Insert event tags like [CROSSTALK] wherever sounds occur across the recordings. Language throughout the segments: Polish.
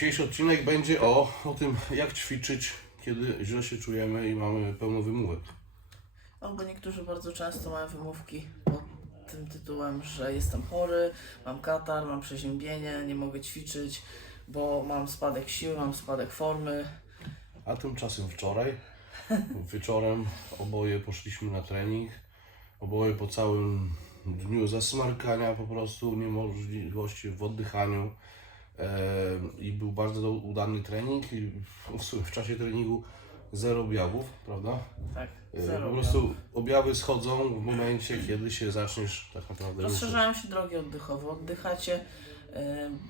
Dzisiejszy odcinek będzie o, o tym, jak ćwiczyć, kiedy źle się czujemy i mamy pełno wymówek. No bo niektórzy bardzo często mają wymówki pod tym tytułem, że jestem chory, mam katar, mam przeziębienie, nie mogę ćwiczyć, bo mam spadek siły, mam spadek formy. A tymczasem wczoraj, [LAUGHS] wieczorem, oboje poszliśmy na trening. Oboje po całym dniu zasmarkania, po prostu niemożliwości w oddychaniu. I był bardzo udany trening i w, w czasie treningu zero objawów, prawda? Tak, E, zero. po prostu objawy schodzą w momencie, kiedy się zaczniesz tak naprawdę. Rozszerzają się drogi oddechowe, oddychacie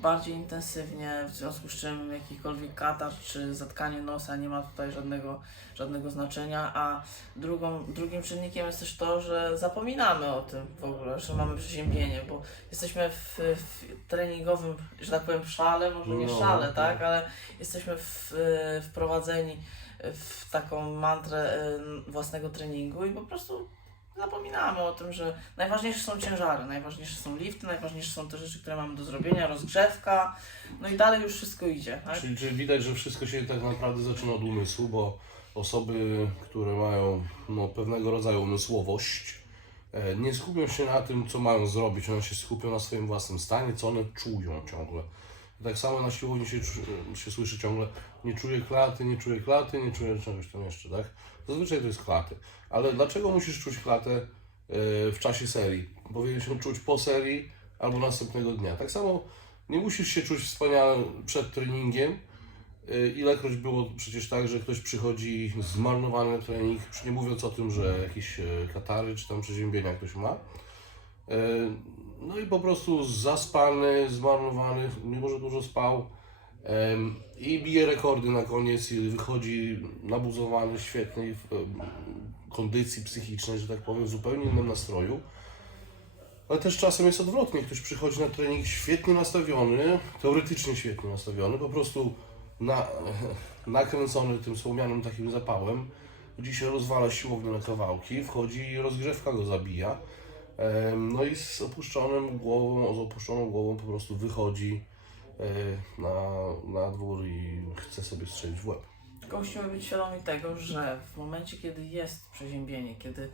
bardziej intensywnie, w związku z czym jakikolwiek katar czy zatkanie nosa nie ma tutaj żadnego, żadnego znaczenia, a drugą, drugim czynnikiem jest też to, że zapominamy o tym w ogóle, że mamy przeziębienie, bo jesteśmy w, w treningowym, że tak powiem, szale, może nie No, szale, no. tak, ale jesteśmy w, y, wprowadzeni w taką mantrę y, własnego treningu i po prostu zapominamy o tym, że najważniejsze są ciężary, najważniejsze są lifty, najważniejsze są te rzeczy, które mamy do zrobienia, rozgrzewka, no i dalej już wszystko idzie, tak? Czyli, czyli widać, że wszystko się tak naprawdę zaczyna od umysłu, bo osoby, które mają no, pewnego rodzaju umysłowość, e, nie skupią się na tym, co mają zrobić, one się skupią na swoim własnym stanie, co one czują ciągle. Tak samo na siłowni się, się słyszy ciągle, nie czuję klaty, nie czuję klaty, nie czuję czegoś tam jeszcze, tak? Zazwyczaj to jest klaty. Ale dlaczego musisz czuć klatę e, w czasie serii? Powinieneś ją czuć po serii albo następnego dnia. Tak samo nie musisz się czuć wspaniale przed treningiem. Y, Ilekroć było przecież tak, że ktoś przychodzi zmarnowany na trening, nie mówiąc o tym, że jakieś e, katary czy tam przeziębienia ktoś ma. E, No i po prostu zaspany, zmarnowany, mimo że dużo spał. I bije rekordy na koniec i wychodzi nabuzowany, świetnej kondycji psychicznej, że tak powiem, w zupełnie innym nastroju. Ale też czasem jest odwrotnie. Ktoś przychodzi na trening świetnie nastawiony, teoretycznie świetnie nastawiony, po prostu na, [LAUGHS] nakręcony tym słomianym takim zapałem. Gdzie się rozwala siłownię na kawałki, wchodzi i rozgrzewka go zabija. No i z opuszczoną głową, z opuszczoną głową po prostu wychodzi na, na dwór i chce sobie strzelić w łeb. Tylko musimy być świadomi tego, że w momencie, kiedy jest przeziębienie, kiedy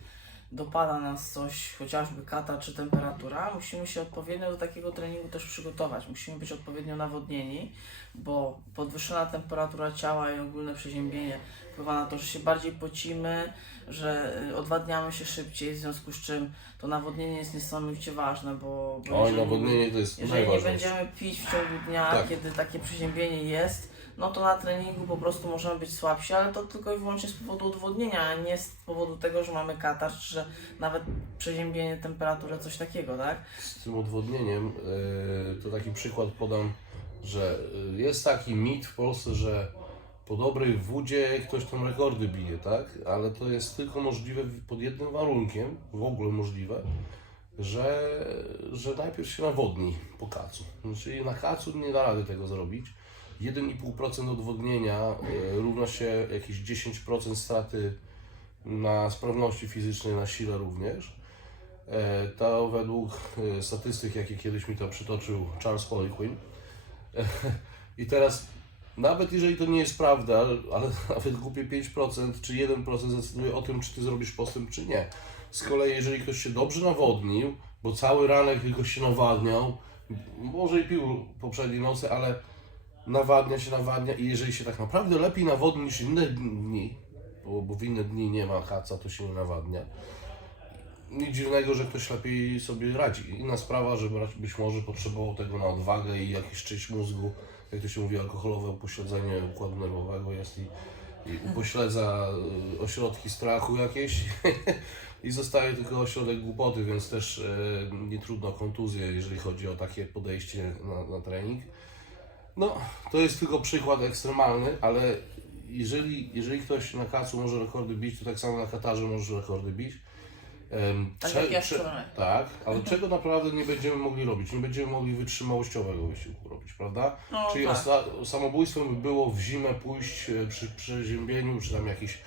dopada nas coś, chociażby kata czy temperatura, musimy się odpowiednio do takiego treningu też przygotować. Musimy być odpowiednio nawodnieni, bo podwyższona temperatura ciała i ogólne przeziębienie wpływa na to, że się bardziej pocimy, że y, odwadniamy się szybciej, w związku z czym to nawodnienie jest niesamowicie ważne, bo, bo Oj, jeżeli- nawodnienie to jest jeżeli nie najważniejsze. będziemy pić w ciągu dnia, Tak. kiedy takie przeziębienie jest, no to na treningu po prostu możemy być słabsi, ale to tylko i wyłącznie z powodu odwodnienia, a nie z powodu tego, że mamy katar, czy że nawet przeziębienie temperatury, coś takiego, tak? z tym odwodnieniem, e, to taki przykład podam, że e, jest taki mit w Polsce, że po dobrej wódzie ktoś tam rekordy bije, tak? Ale to jest tylko możliwe pod jednym warunkiem, w ogóle możliwe, że, że najpierw się nawodni po kacu. Czyli na kacu nie da rady tego zrobić. 1,5% odwodnienia e, równa się jakieś 10% straty na sprawności fizycznej, na sile również. E, To według e, statystyk, jakie kiedyś mi tam przytoczył Charles Poliquin. I teraz, nawet jeżeli to nie jest prawda, ale [LAUGHS] nawet głupie 5% czy 1% zdecyduje o tym, czy ty zrobisz postęp, czy nie. Z kolei, jeżeli ktoś się dobrze nawodnił, bo cały ranek tylko się nawadniał, może i pił poprzedniej nocy, ale nawadnia się, nawadnia i jeżeli się tak naprawdę lepiej nawodni niż inne dni, bo, bo w inne dni nie ma kaca, to się nie nawadnia, nic dziwnego, że ktoś lepiej sobie radzi. Inna sprawa, że być może potrzebował tego na odwagę i jakieś część mózgu, jak to się mówi, alkoholowe upośledzenie układu nerwowego jest i, i upośledza y, ośrodki strachu jakieś [LAUGHS] i zostaje tylko ośrodek głupoty, więc też e, nie trudno kontuzję, jeżeli chodzi o takie podejście na, na trening. No, to jest tylko przykład ekstremalny, ale jeżeli, jeżeli ktoś na kacu może rekordy bić, to tak samo na katarze może rekordy bić. Em, Tak jak ja wczoraj. Tak, ale czego naprawdę nie będziemy mogli robić? Nie będziemy mogli wytrzymałościowego wysiłku robić, prawda? No, Czyli tak. osta- samobójstwem by było w zimę pójść e, przy przeziębieniu, czy tam jakiś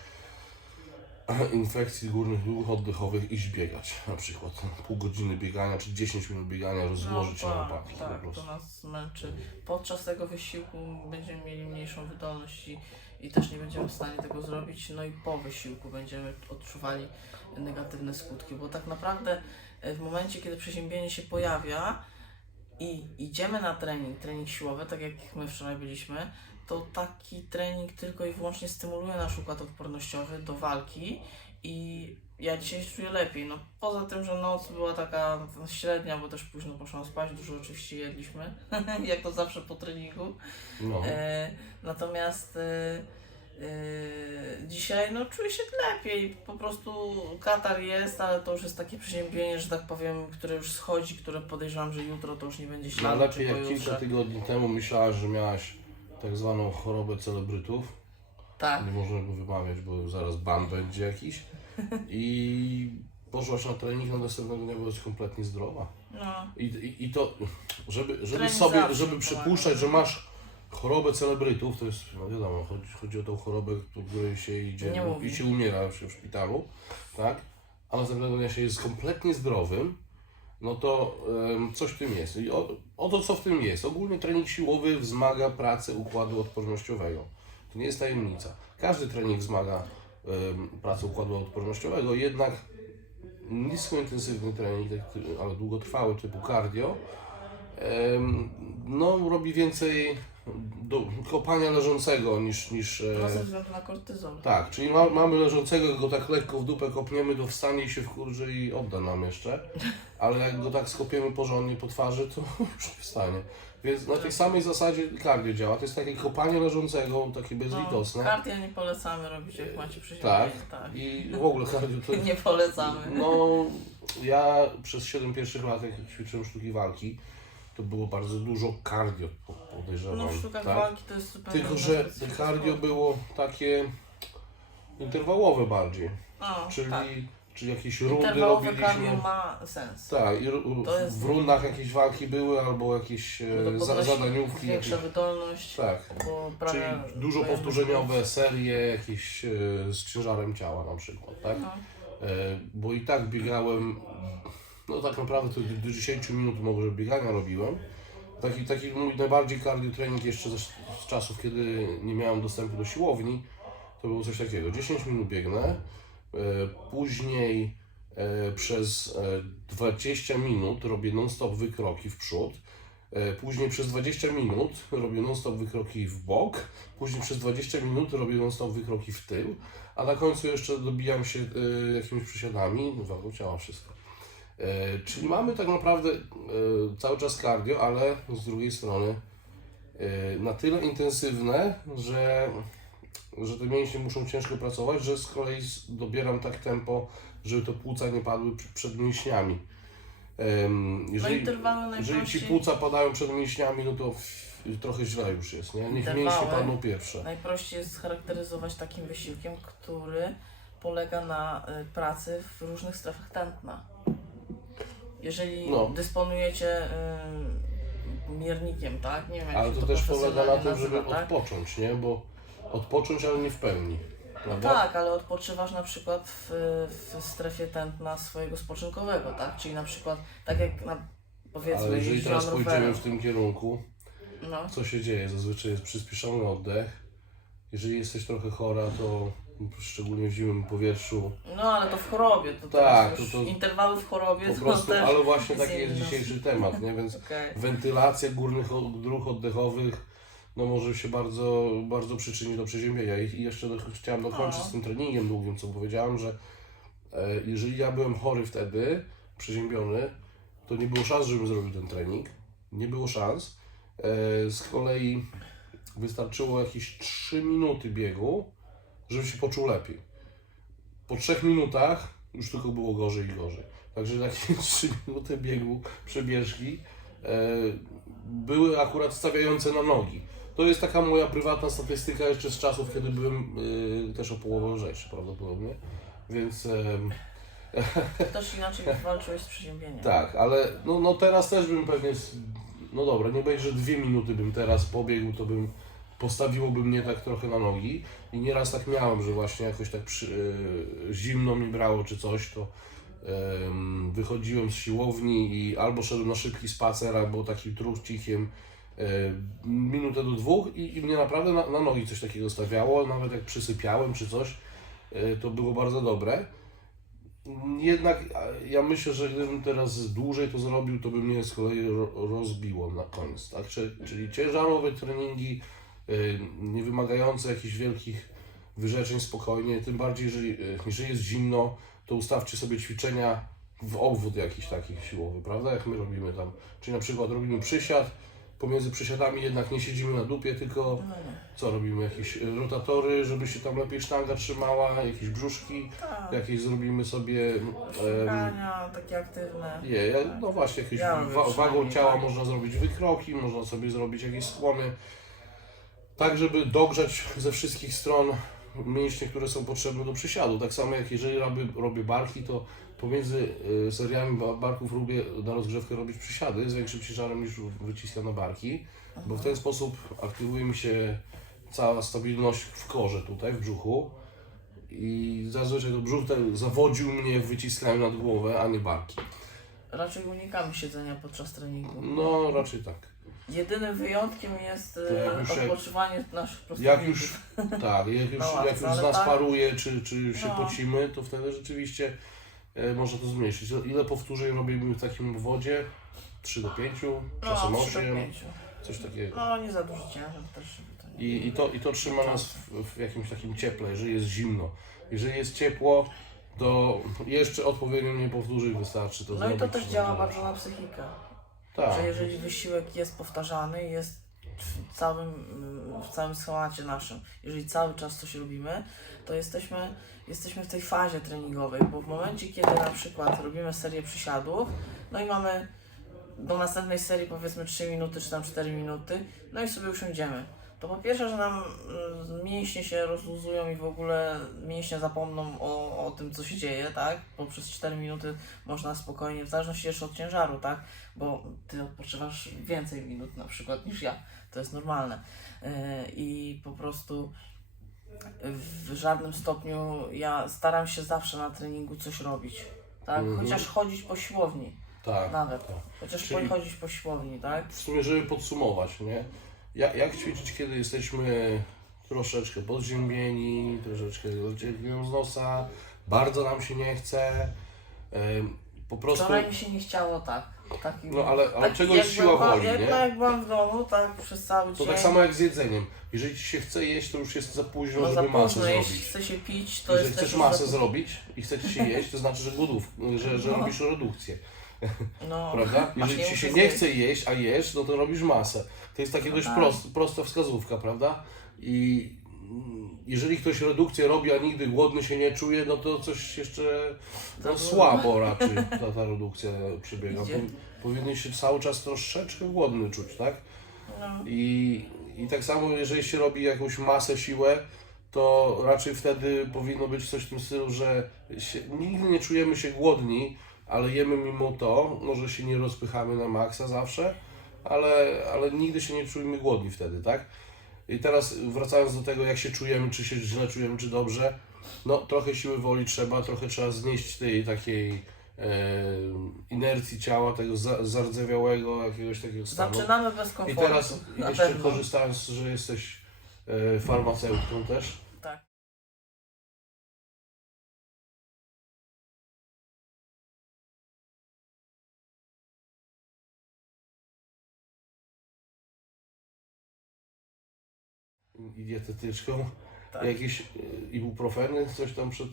[CLEARS THROAT] infekcji górnych dróg oddechowych iść biegać. Na przykład pół godziny biegania czy 10 minut biegania, rozłożyć się na tak, łopatki po tak, to nas męczy. Podczas tego wysiłku będziemy mieli mniejszą wydolność i, i też nie będziemy w stanie tego zrobić. No i po wysiłku będziemy odczuwali negatywne skutki, bo tak naprawdę e, w momencie, kiedy przeziębienie się pojawia i idziemy na trening, trening siłowy, tak jak my wczoraj byliśmy, to taki trening tylko i wyłącznie stymuluje nasz układ odpornościowy do walki i ja dzisiaj się czuję lepiej. No poza tym, że noc była taka średnia, bo też późno poszłam spać, dużo oczywiście jedliśmy, [LAUGHS] jak to zawsze po treningu. No. E, natomiast e, e, dzisiaj no czuję się lepiej. Po prostu katar jest, ale to już jest takie przeziębienie, że tak powiem, które już schodzi, które podejrzewam, że jutro to już nie będzie No śladu. lepiej czy jak kilka tygodni temu myślałaś, że miałaś tak zwaną chorobę celebrytów. Tak. Nie można go wymawiać, bo zaraz ban będzie jakiś. I poszłaś na trening, na następnego dnia byłaś kompletnie zdrowa. No. I, i, i to, żeby, żeby Trening sobie, zawsze żeby przypuszczać, że masz chorobę celebrytów, to jest, no wiadomo, chodzi, chodzi o tą chorobę, po której się idzie Nie mówi. i się umiera się w szpitalu, tak? A następnego dnia się jest kompletnie zdrowym, no to coś w tym jest. I o, o to, co w tym jest. Ogólnie trening siłowy wzmaga pracę układu odpornościowego. To nie jest tajemnica. Każdy trening wzmaga pracę układu odpornościowego, jednak niskointensywny trening, ale długotrwały typu cardio, no robi więcej do kopania leżącego niż, niż e, ze względu na kortyzol. tak, czyli ma, mamy leżącego, go tak lekko w dupę kopniemy, to wstanie i się wkurzy i odda nam jeszcze. Ale jak go tak skopiemy porządnie po twarzy, to [LAUGHS] już nie wstanie. Więc na tej samej zasadzie cardio działa. To jest takie kopanie leżącego, takie bezlitosne. No, kardia nie polecamy robić, jak macie tak. przeziębienie. Tak. I w ogóle cardio to... [LAUGHS] Nie polecamy. No, ja przez 7 pierwszych lat, jak ćwiczyłem sztuki walki, to było bardzo dużo cardio, po- podejrzewam. No w sztukach tak? walki to jest zupełnie Tylko, inna że specyfika cardio było takie interwałowe bardziej. No, Czyli, tak. czyli jakieś rundy Interwałowe robiliśmy. ma sens. Tak, i ru- To jest- w rundach jakieś walki były albo jakieś No e, to za, podnosi zadaniówki. Większa Jakieś, wydolność, tak. bo Czyli prawie... dużo prawie- powtórzeniowe serie jakieś e, z ciężarem ciała na przykład, tak? No. E, bo i tak biegałem, no tak naprawdę to do 10 minut może biegania robiłem. Taki, taki mój najbardziej cardio trening jeszcze ze, z czasów, kiedy nie miałem dostępu do siłowni, to było coś takiego. 10 minut biegnę, e, później e, przez e, 20 minut robię non-stop wykroki w przód, e, później przez 20 minut robię non-stop wykroki w bok, później przez 20 minut robię non-stop wykroki w tył, a na końcu jeszcze dobijam się e, jakimiś przysiadami, wagą ciała, wszystko. E, czyli mamy tak naprawdę e, cały czas cardio, ale z drugiej strony e, na tyle intensywne, że, że te mięśnie muszą ciężko pracować, że z kolei dobieram tak tempo, żeby to płuca nie padły pr- przed mięśniami. No jeżeli, jeżeli ci płuca padają przed mięśniami, no to trochę źle już jest, nie? Niech mięśnie padną pierwsze. najprościej jest scharakteryzować takim wysiłkiem, który polega na y, pracy w różnych strefach tętna. Jeżeli No. dysponujecie y, miernikiem, tak? Nie wiem, jak Ale się to też polega na profesjonalnie tym, żeby nazywa, tak? odpocząć, nie? Bo odpocząć, ale nie w pełni. Prawda? Tak, ale odpoczywasz na przykład w, w strefie tętna swojego spoczynkowego, tak? Czyli na przykład, tak jak na, powiedzmy, Ale jeżeli jeździłam teraz pójdziemy rowerem, w tym kierunku, no, co się dzieje? Zazwyczaj jest przyspieszony oddech. Jeżeli jesteś trochę chora, to szczególnie w zimnym powietrzu, no ale to w chorobie, to Tak, to- to interwały w chorobie po to prostu, też... ale właśnie taki jest dzisiejszy temat, nie? Więc Okej. wentylacja górnych dróg oddechowych no może się bardzo, bardzo przyczynić do przeziębienia. I i jeszcze do, chciałem dokończyć No. z tym treningiem długim, co powiedziałem, że e, jeżeli ja byłem chory wtedy, przeziębiony, to nie było szans, żebym zrobił ten trening. Nie było szans. E, z kolei wystarczyło jakieś 3 minuty biegu, żebym się poczuł lepiej. Po 3 minutach już tylko było gorzej i gorzej. Także takie 3 [LAUGHS] minuty biegu, przebieżki e, były akurat stawiające na nogi. To jest taka moja prywatna statystyka jeszcze z czasów, kiedy byłem e, też o połowę lżejszy prawdopodobnie. Więc em, Też inaczej [LAUGHS] walczyłeś z przeziębieniem. tak, ale no, no teraz też bym pewnie, no dobra, nie będzie, że dwie minuty bym teraz pobiegł, to bym postawiłoby mnie tak trochę na nogi. I nieraz tak miałem, że właśnie jakoś tak przy, e, zimno mi brało czy coś, to em, wychodziłem z siłowni i albo szedłem na szybki spacer, albo takim truchcikiem e, minutę do dwóch i, i mnie naprawdę na, na nogi coś takiego stawiało, nawet jak przysypiałem czy coś, e, to było bardzo dobre. Jednak ja myślę, że gdybym teraz dłużej to zrobił, to by mnie z kolei ro, rozbiło na koniec, tak? Czyli, ciężarowe treningi, nie wymagające jakichś wielkich wyrzeczeń spokojnie, tym bardziej, jeżeli, y, jeżeli jest zimno, to ustawcie sobie ćwiczenia w obwód jakiś takich siłowy, prawda? Jak my robimy tam, czyli na przykład robimy przysiad, pomiędzy przysiadami jednak nie siedzimy na dupie, tylko No co robimy? Jakieś y, rotatory, żeby się tam lepiej sztanga trzymała, jakieś brzuszki, Tak. jakieś zrobimy sobie Szukania, takie aktywne. nie, ja, no właśnie, jakieś Ja wa- wagą ciała można zrobić wykroki, można sobie zrobić jakieś skłony. Tak, żeby dogrzać ze wszystkich stron mięśnie, które są potrzebne do przysiadu. Tak samo jak jeżeli robię, robię barki, to pomiędzy y, seriami ba- barków lubię na rozgrzewkę robić przysiady z większym ciężarem niż wyciskam na barki, bo w ten sposób aktywuje mi się cała stabilność w korze tutaj, w brzuchu. I zazwyczaj to brzuch ten zawodził mnie w wyciskaniu nad głowę, a nie barki. Raczej unikamy siedzenia podczas treningu. No, raczej tak. Jedynym wyjątkiem jest To jak e, już odpoczywanie naszych. Jak już, [LAUGHS] tak, jak już, No, jak już z nas tak. paruje, czy, czy się No. pocimy, to wtedy rzeczywiście e, można to zmniejszyć. Ile powtórzeń robimy w takim wodzie? 3 do 5, czasem no, do 8, pięciu. coś takiego. No nie za duży ciężar też, żeby to nie... I, i, to, I to trzyma nas w, w jakimś takim cieple, jeżeli jest zimno. Jeżeli jest ciepło, to jeszcze odpowiednio nie powtórzyć wystarczy to No i zrobić. to też działa bardzo na psychikę. Tak. Że jeżeli wysiłek jest powtarzany, jest w całym, w całym schemacie naszym, jeżeli cały czas coś robimy, to jesteśmy, jesteśmy w tej fazie treningowej, bo w momencie, kiedy na przykład robimy serię przysiadów, no i mamy do następnej serii powiedzmy 3 minuty czy tam 4 minuty, no i sobie usiądziemy. To po pierwsze, że nam y, mięśnie się rozluzują i w ogóle mięśnie zapomną o, o tym, co się dzieje, tak? Bo przez 4 minuty można spokojnie, w zależności jeszcze od ciężaru, tak? Bo ty odpoczywasz więcej minut na przykład niż ja. To jest normalne. Yy, I po prostu w żadnym stopniu ja staram się zawsze na treningu coś robić. Tak? Mhm. Chociaż chodzić po siłowni tak. nawet. Chociaż Czyli- chodzić po siłowni, tak? w sumie, żeby podsumować, nie? Jak, jak ćwiczyć, kiedy jesteśmy troszeczkę podziębieni, troszeczkę cieknią z nosa, bardzo nam się nie chce, em, po prostu... Wczoraj mi się nie chciało tak. tak No ale, ale tak czego jest jak siła woli, nie? Jak byłam w domu, tak przez cały To dzień. tak samo jak z jedzeniem. Jeżeli ci się chce jeść, to już jest za późno, no za żeby masę późno, jeśli zrobić. chce się pić, to Jeżeli jest chcesz też masę za zrobić i chce ci się [LAUGHS] jeść, to znaczy, że głodów, że, że No. robisz redukcję. No, Prawda? [LAUGHS] Jeżeli ci się muszę nie chce jeść, a jesz, no to robisz masę. To jest No dość tak. prost, prosta wskazówka, prawda? I mm, jeżeli ktoś redukcję robi, a nigdy głodny się nie czuje, no to coś jeszcze no, słabo [LAUGHS] raczej ta, ta redukcja przebiega. Idzie. Powi- Powinien się cały czas troszeczkę głodny czuć, tak? No. I, I tak samo, jeżeli się robi jakąś masę, siłę, to raczej wtedy powinno być coś w tym stylu, że się, nigdy nie czujemy się głodni, ale jemy mimo to, może się nie rozpychamy na maksa zawsze, ale, ale nigdy się nie czujemy głodni wtedy, tak? I teraz wracając do tego, jak się czujemy, czy się źle czujemy, czy dobrze, no trochę siły woli trzeba, trochę trzeba znieść tej takiej e, inercji ciała, tego za, zardzewiałego jakiegoś takiego stanu. Zaczynamy bez I komfortu. teraz na jeszcze pewno. korzystając, że jesteś e, farmaceutką też, i dietetyczką, Tak. jakieś e, ibuprofeny, coś tam przed,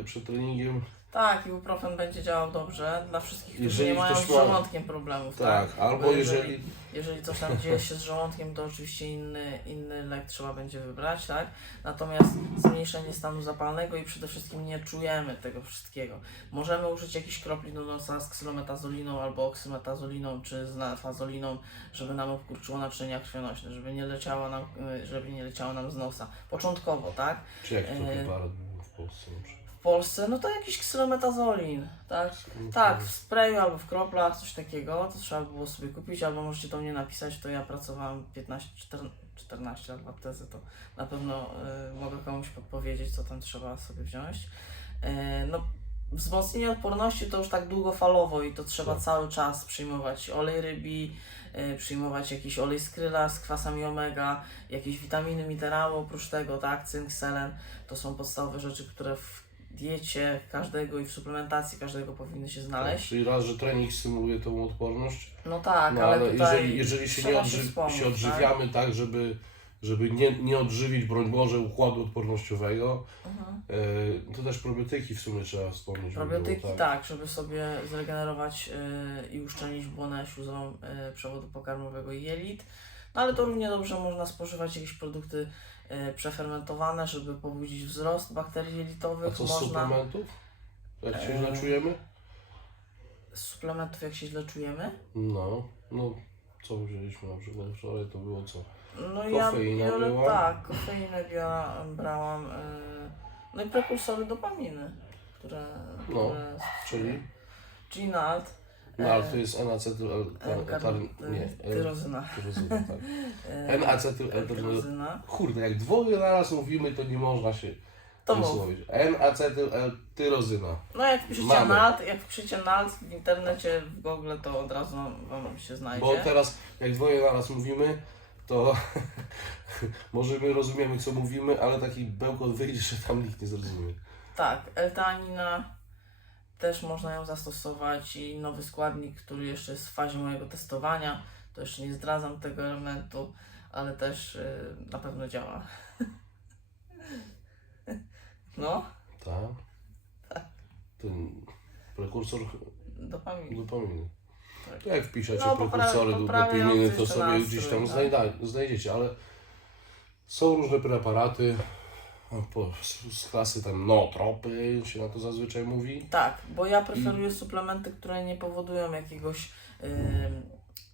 e, przed treningiem. Tak, ibuprofen będzie działał dobrze dla wszystkich, którzy Jeżeli nie mają ktoś z ma- żołądkiem problemów, tak? Tak, albo Bo jeżeli, jeżeli coś tam dzieje się z żołądkiem, to oczywiście inny, inny lek trzeba będzie wybrać, tak? Natomiast zmniejszenie stanu zapalnego i przede wszystkim nie czujemy tego wszystkiego. Możemy użyć jakichś kropli do nosa z ksylometazoliną albo oksymetazoliną czy z nalfazoliną, żeby nam obkurczyło naczynia krwionośne, żeby nie leciało nam, y, żeby nie leciało nam z nosa. Początkowo, tak? czy jak to e, preparat był w Polsce na przykład? W Polsce, no to jakiś ksylometazolin, tak? Tak, w sprayu albo w kroplach, coś takiego, to trzeba było sobie kupić, albo możecie do mnie napisać, to ja pracowałam 15, 14, 14 lat w aptece, to na pewno y, mogę komuś podpowiedzieć, co tam trzeba sobie wziąć. Y, no, wzmocnienie odporności to już tak długofalowo i to trzeba Tak. cały czas przyjmować olej rybi, y, przyjmować jakiś olej z kryla z kwasami omega, jakieś witaminy, minerały, oprócz tego, tak, cynk, selen, to są podstawowe rzeczy, które w diecie każdego i w suplementacji każdego powinny się znaleźć. Czyli raz, że trening stymuluje tą odporność, No tak, no ale, ale tutaj jeżeli, jeżeli się nie odży wspomnieć, się odżywiamy tak, żeby, żeby nie, nie odżywić, broń Boże, układu odpornościowego, Tak? Mhm. e, to też probiotyki w sumie trzeba wspomnieć. Probiotyki było, tak. żeby sobie zregenerować y, i uszczelnić błonę śluzową y, przewodu pokarmowego i jelit. No ale to równie dobrze można spożywać jakieś produkty przefermentowane, żeby pobudzić wzrost bakterii A jelitowych. co z można suplementów? Jak się E, źle czujemy? z suplementów jak się źle czujemy. No, no, co wzięliśmy na przykład wczoraj, to było co? No Kofeina ja biorę, była? tak, kofeinę biora, brałam. Y, no i prekursory dopaminy, które, No, które Czyli? Czyli NALT. No, ale to jest N-acetyl... Nie, Tyrozyna. tyrozyna, tak. [LAUGHS] E, N-acetyl... Kurde, jak dwoje naraz mówimy, to nie można się To wysłowić. N-acetyl tyrozyna. No jak wpiszecie Mamy. NALT, jak wpiszecie NALT w internecie, w Google, to od razu Wam się znajdzie. Bo teraz, jak dwoje naraz mówimy, to [LAUGHS] może my rozumiemy, co mówimy, ale taki bełkot wyjdzie, że tam nikt nie zrozumie. Tak, L-teanina też można ją zastosować i nowy składnik, który jeszcze jest w fazie mojego testowania, to jeszcze nie zdradzam tego elementu, ale też y, na pewno działa. [LAUGHS] No, Tak? Ten prekursor dopamin. dopaminy. Tak. Jak wpiszecie No, prekursory do dopaminy, to sobie nastrój, gdzieś tam tak. znajdziecie, ale są różne preparaty, po, z, klasy tam nootropy się na to zazwyczaj mówi. Tak, bo ja preferuję suplementy, które nie powodują jakiegoś. Yy,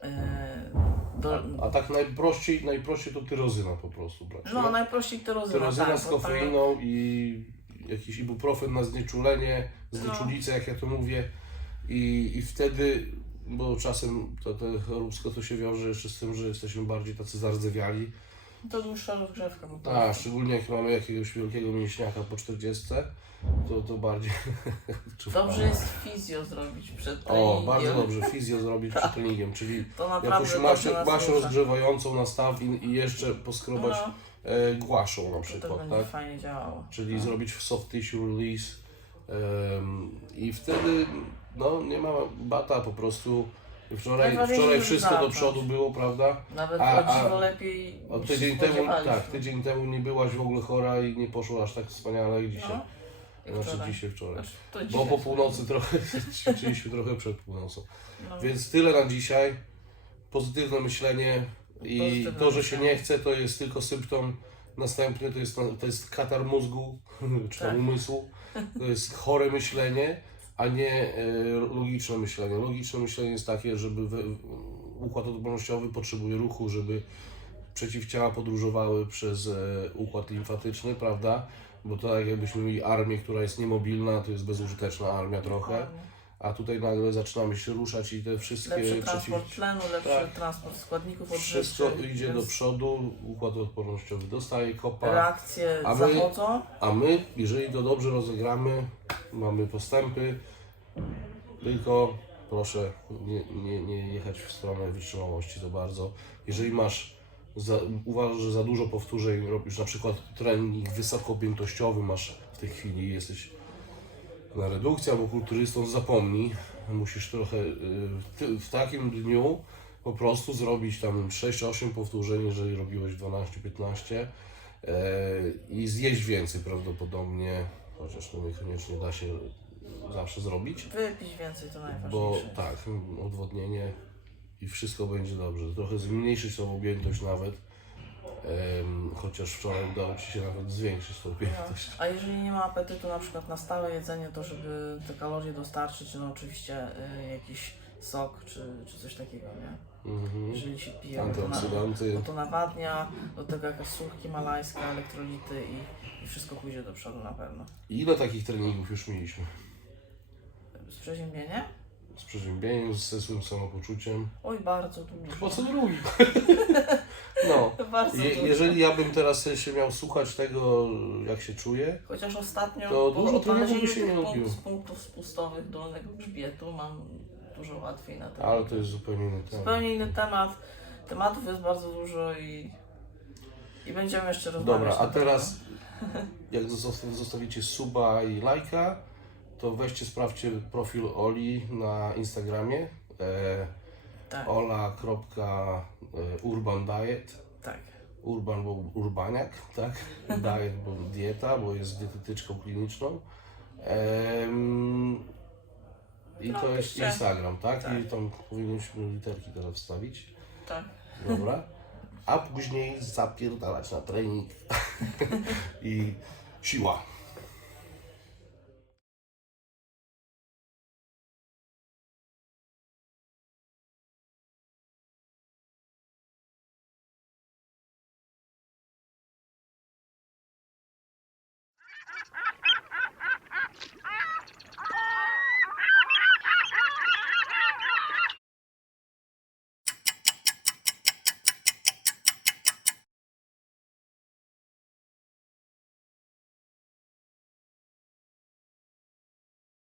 yy, do, A tak najprościej, najprościej to tyrozyna po prostu brać. no, nie? najprościej tyrozyna. Tyrozyna tak, z bo tam- kofeiną i jakiś ibuprofen na znieczulenie, znieczulicę, jak ja to mówię. I, I wtedy, bo czasem to, to choróbsko to się wiąże jeszcze z tym, że jesteśmy bardziej tacy zardzewiali. To dłuższa rozgrzewka. Po Tak, prostu. szczególnie jak mamy jakiegoś wielkiego mięśniaka po 40, to, to bardziej... [LAUGHS] Dobrze jest fizjo zrobić przed O, treningiem. bardzo [LAUGHS] dobrze, fizjo zrobić przed treningiem, czyli To naprawdę jakąś dobrze maszę, nas maszę rusza. rozgrzewającą na staw i, i jeszcze poskrobać No, e, głaszą na to, to przykład, będzie tak? fajnie działało. czyli No. zrobić soft tissue release em, i wtedy no nie ma bata po prostu wczoraj, wczoraj wszystko do przodu było, prawda? Nawet a- o dziwo a- lepiej niż tydzień się temu, spodziewaliśmy. tak, tydzień temu nie byłaś w ogóle chora i nie poszło aż tak wspaniale jak dzisiaj. No, i znaczy wczoraj. dzisiaj, wczoraj. Znaczy, to Bo dzisiaj po północy [LAUGHS] trochę [LAUGHS] ćwiczyliśmy trochę przed północą. No, Więc tyle na dzisiaj. Pozytywne myślenie i Pozytywne to, że się myślenie. nie chce, to jest tylko symptom. Następny to jest, to jest katar mózgu, [LAUGHS] czy tam Tak. umysłu. To jest chore myślenie, a nie e, logiczne myślenie. Logiczne myślenie jest takie, żeby we, układ odpornościowy potrzebuje ruchu, żeby przeciwciała podróżowały przez e, układ limfatyczny, prawda? Bo to tak jakbyśmy mieli armię, która jest niemobilna, to jest bezużyteczna armia trochę. A tutaj nagle zaczynamy się ruszać i te wszystkie Lepszy transport przeciw... tlenu, lepszy Tak. transport składników Wszystko odżywczych, idzie do przodu, układ odpornościowy dostaje kopa, Reakcje A my- zachodzą. a my, jeżeli to dobrze rozegramy, mamy postępy, tylko proszę nie, nie, nie jechać w stronę wytrzymałości za bardzo. Jeżeli masz, za, uważasz, że za dużo powtórzeń robisz, na przykład trening wysokoobjętościowy masz w tej chwili, jesteś na redukcji albo kulturystą, zapomnij. Musisz trochę y, w takim dniu po prostu zrobić tam 6-8 powtórzeń, jeżeli robiłeś 12-15 e, i zjeść więcej prawdopodobnie, chociaż to niekoniecznie da się zawsze zrobić, Wypić więcej to bo najważniejsze. tak, odwodnienie i wszystko będzie dobrze. Trochę zmniejszyć tą objętość nawet, em, chociaż wczoraj udało Ci się nawet zwiększyć tą objętość. A jeżeli nie ma apetytu na przykład na stałe jedzenie, to żeby te kalorie dostarczyć, no oczywiście y, jakiś sok czy, czy coś takiego, nie? Mhm. Jeżeli się pije, no to, na, no to nawadnia, do tego jakaś słówki malajska, elektrolity i, i wszystko pójdzie do przodu na pewno. Ile takich treningów już mieliśmy? Z przeziębieniem? Z przeziębieniem, ze swoim samopoczuciem. Oj, bardzo dużo. Po co drugi? [LAUGHS] No. Bardzo Je, jeżeli ja bym teraz się miał słuchać tego, jak się czuję, Chociaż ostatnio To dużo by się nie robiło. punkt, punktów spustowych dolnego grzbietu mam dużo łatwiej na tym. ale to jest zupełnie inny temat. Zupełnie inny temat. Tematów jest bardzo dużo i, i będziemy jeszcze rozmawiać. Dobra, a teraz [LAUGHS] jak zosta- zostawicie suba i lajka, to weźcie, sprawdźcie profil Oli na Instagramie. E, Tak, ola.urbandiet tak. Urban, bo urbaniak, tak? [LAUGHS] Diet, bo dieta, bo jest dietetyczką kliniczną. I to jest. Instagram, tak? Tak. I tam powinniśmy literki teraz wstawić. tak. Dobra. A później zapierdalać na trening. [LAUGHS] I siła.